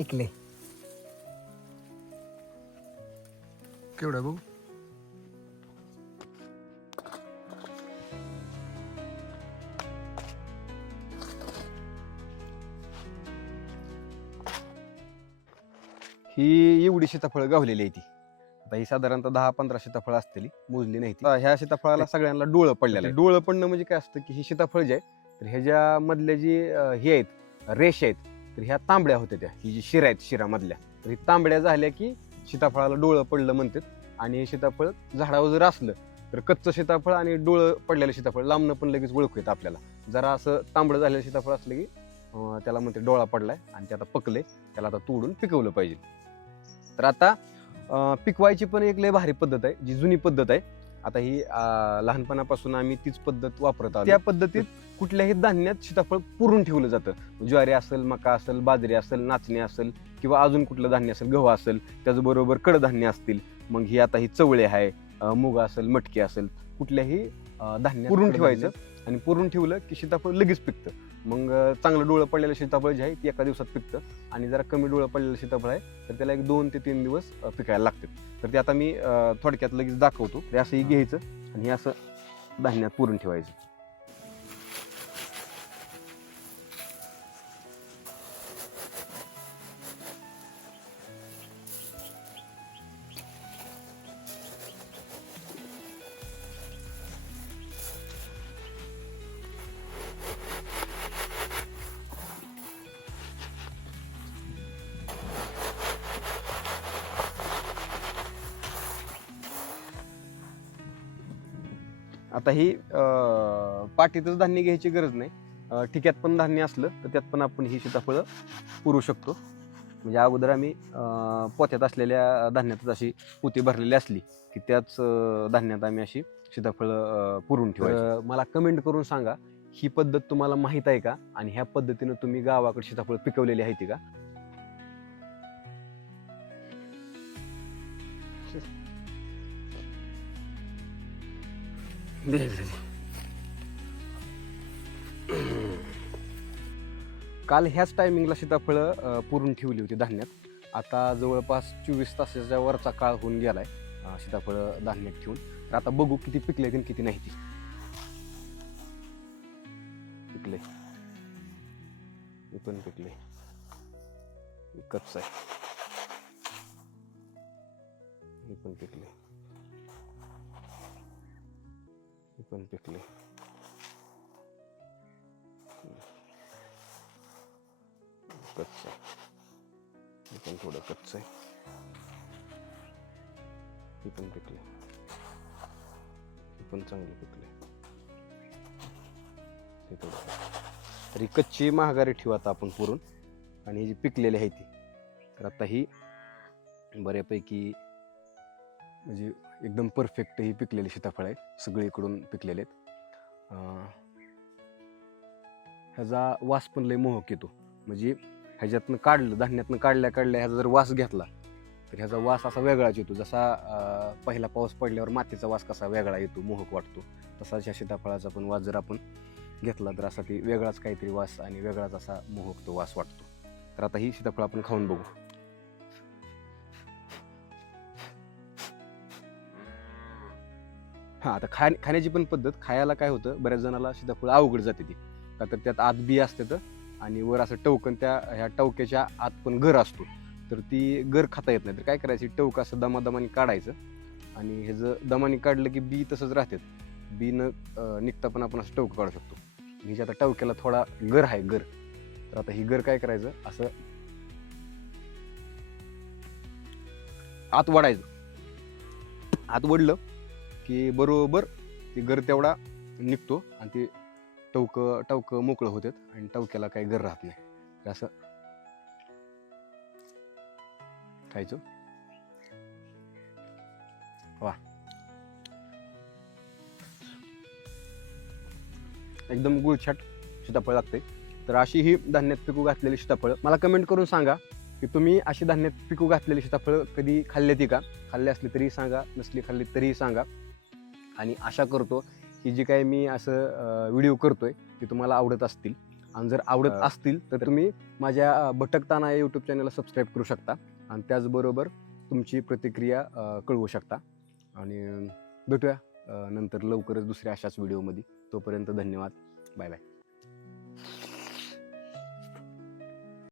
पिकले. केवढा बघू? ही एवढी सीताफळं गावलेली आहे ती. आता ही साधारणतः दहा पंधरा सीताफळं असतील मोजली नाही ती. ह्या सीताफळाला सगळ्यांना डोळं पडलेलं आहे. डोळं पडणं म्हणजे काय असतं की ही सीताफळ जे आहे तर ह्याच्या मधल्या जी अं, हे आहेत रेष आहेत तर ह्या तांबड्या होत्या त्या ही जी शिरा आहेत शिरामधल्या. तर ही तांबड्या झाल्या की सीताफळाला डोळं पडलं म्हणतात आणि हे सीताफळ झाडावर जर असलं तर कच्चं सीताफळ आणि डोळं पडलेलं सीताफळ लांबणं पण लगेच ओळखू येतं आपल्याला. जरा असं तांबडं झालेलं सीताफळ असलं की त्याला म्हणते डोळा पडलाय आणि ते आता पकले त्याला आता तोडून पिकवलं पाहिजे. तर आता पिकवायची पण एक लय भारी पद्धत आहे जी जुनी पद्धत आहे आता ही लहानपणापासून आम्ही तीच पद्धत वापरत आहोत त्या पद्धतीत कुठल्याही धान्यात सीताफळ पुरून ठेवलं जातं. ज्वारी असेल मका असेल बाजरी असेल नाचणी असेल किंवा अजून कुठलं धान्य असेल गहू असेल त्याचबरोबर कडधान्य असतील. मग ही आता ही चवळे आहे मूग असेल मटकी असेल कुठल्याही धान्य पुरून ठेवायचं. आणि पुरून ठेवलं की सीताफळ लगेच पिकतं. मग चांगलं डोळं पडलेलं सीताफळ जे आहे ते एका दिवसात पिकतं आणि जरा कमी डोळं पडलेलं सीताफळ आहे तर त्याला एक दोन ते तीन दिवस पिकायला लागतात तर ते आता मी थोडक्यात लगेच दाखवतो. ते असंही घ्यायचं आणि हे असं धान्यात पुरून ठेवायचं. आता ही अं, पाटीतच धान्य घ्यायची गरज नाही. ठिक्यात पण धान्य असलं तर त्यात पण आपण ही सीताफळं पुरू शकतो. म्हणजे अगोदर आम्ही पोत्यात असलेल्या धान्यातच अशी पोती भरलेली असली की त्याच धान्यात आम्ही अशी सीताफळं पुरून ठेवायची. मला कमेंट करून सांगा ही पद्धत तुम्हाला माहीत आहे का? आणि ह्या पद्धतीनं तुम्ही गावाकडे सीताफळ पिकवलेली आहे ती का? काल ह्याच टायमिंगला सीताफळं पुरून ठेवली होती धान्यात. आता जवळपास चोवीस तासाच्या वरचा काळ होऊन गेलाय आहे सीताफळं धान्यात ठेवून. तर आता बघू किती पिकले आणि किती नाही ती पिकले. पण पिकले. हे आहे. हे पण पिकले. पण पिकले. कच्च हे पण थोडं कच्चं आहे. हे पण पिकले. हे पण चांगले पिकले. हे थोडं तर ही कच्ची महागारी ठेवू आता आपण पुरून. आणि हे जी पिकलेली आहे ती. तर आता ही बऱ्यापैकी म्हणजे एकदम परफेक्ट ही पिकलेली सीताफळ आहे सगळीकडून पिकलेले आहेत. ह्याचा वास पण लय मोहक येतो. म्हणजे ह्याच्यातनं काढलं धान्यातनं काढल्या काढल्या ह्याचा जर वास घेतला तर ह्याचा वास असा वेगळाच येतो. जसा पहिला पाऊस पडल्यावर मातीचा वास कसा वेगळा येतो मोहक वाटतो. तसाच ह्या सीताफळाचा पण वास जर आपण घेतला तर असा ती वेगळाच काहीतरी वास आणि वेगळाच असा मोहक तो वास वाटतो. तर आता ही सीताफळ आपण खाऊन बघू. हां आता खा खाण्याची पण पद्धत खायला काय होतं बऱ्याच जणाला सीताफळ अवघड जाते ती. का तर त्यात आत बी असते तर आणि वर असं टवकन त्या ह्या टवक्याच्या आत पण घर असतो. तर ती गर खाता येत नाही. तर काय करायची टवक असं दमादमाने काढायचं आणि हे जर दमाने काढलं की बी तसंच राहतात. बी न निघता पण आपण असं टवकं काढू शकतो. हिच्या आता टवक्याला थोडा गर आहे गर तर आता ही गर काय करायचं असं आत वाढायचं. आत वडलं की बरोबर ती गर तेवढा निघतो आणि ते टवकं टवकं मोकळं होतात आणि टवक्याला काही गर राहत नाही. असं खायचो. वा. एकदम गुळछाट सीताफळ लागते तर अशी ही धान्यात पिकू घातलेली सीताफळ मला कमेंट करून सांगा की तुम्ही अशी धान्यात पिकू घातलेली सीताफळ कधी खाल्ल्याती का? खाल्ली असली तरी सांगा नसली खाल्ली तरीही सांगा. आणि आशा करतो की जी काही मी असं व्हिडिओ करतोय ते तुम्हाला आवडत असतील. आणि जर आवडत असतील तर तुम्ही माझ्या भटकताना या यूट्यूब चॅनलला सबस्क्राईब करू शकता. आणि त्याचबरोबर तुमची प्रतिक्रिया कळवू शकता. आणि भेटूया नंतर लवकरच दुसऱ्या अशाच व्हिडिओमध्ये तोपर्यंत धन्यवाद. Bye bye